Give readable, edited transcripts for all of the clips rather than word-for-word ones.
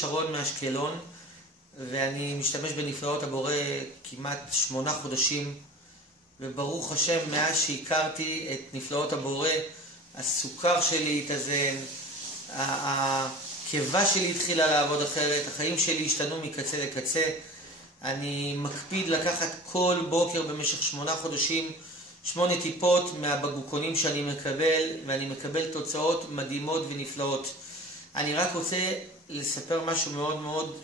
שרון מאשקלון, ואני משתמש בנפלאות הבורא כמעט 8 חודשים, וברוך השם, מאז שהכרתי את נפלאות הבורא, הסוכר שלי התאזן, הקיבה שלי התחילה לעבוד אחרת, החיים שלי השתנו מקצה לקצה. אני מקפיד לקחת כל בוקר במשך 8 חודשים 8 טיפות מהבקבוקונים שאני מקבל, ואני מקבל תוצאות מדהימות ונפלאות. אני רק רוצה לספר משהו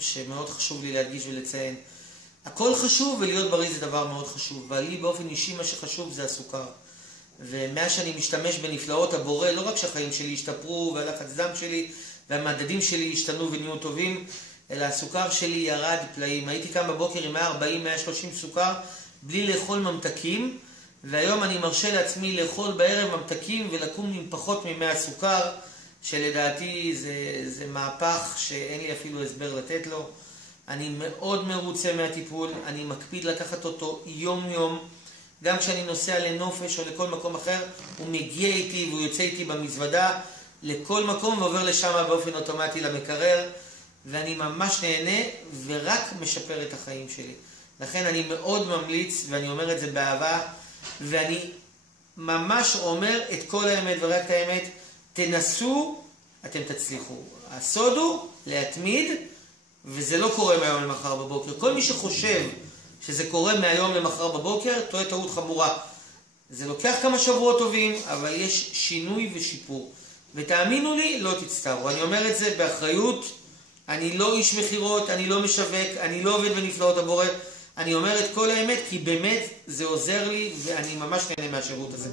שמאוד חשוב לי להדגיש ולציין. הכל חשוב, ולהיות בריא זה דבר מאוד חשוב, ולי באופן אישי מה שחשוב זה הסוכר. ומאז שאני משתמש בנפלאות הבורא, לא רק שהחיים שלי השתפרו והלחץ דם שלי והמדדים שלי השתנו ונהיו טובים, אלא הסוכר שלי ירד פלאים. הייתי קם בבוקר עם 140-130 סוכר בלי לאכול ממתקים, והיום אני מרשה לעצמי לאכול בערב ממתקים ולקום עם פחות מ100 סוכר, שלדעתי זה מהפך שאין לי אפילו הסבר לתת לו. אני מאוד מרוצה מהטיפול, אני מקפיד לקחת אותו יום יום, גם כשאני נוסע לנופש או לכל מקום אחר, הוא מגיע איתי והוא יוצא איתי במזוודה לכל מקום ועובר לשם באופן אוטומטי למקרר, ואני ממש נהנה ורק משפר את החיים שלי. לכן אני מאוד ממליץ, ואני אומר את זה באהבה, ואני ממש אומר את כל האמת ורק את האמת. תנסו, אתם תצליחו. הסוד הוא להתמיד, וזה לא קורה מהיום למחר בבוקר. כל מי שחושב שזה קורה מהיום למחר בבוקר, טועה טעות חמורה. זה לוקח כמה שבועות טובים, אבל יש שינוי ושיפור. ותאמינו לי, לא תצטערו. אני אומר את זה באחריות. אני לא איש מחירות, אני לא משווק, אני לא עובד בנפלאות הבורא. אני אומר את כל האמת כי באמת זה עוזר לי, ואני ממש נהנה מהשירות הזה.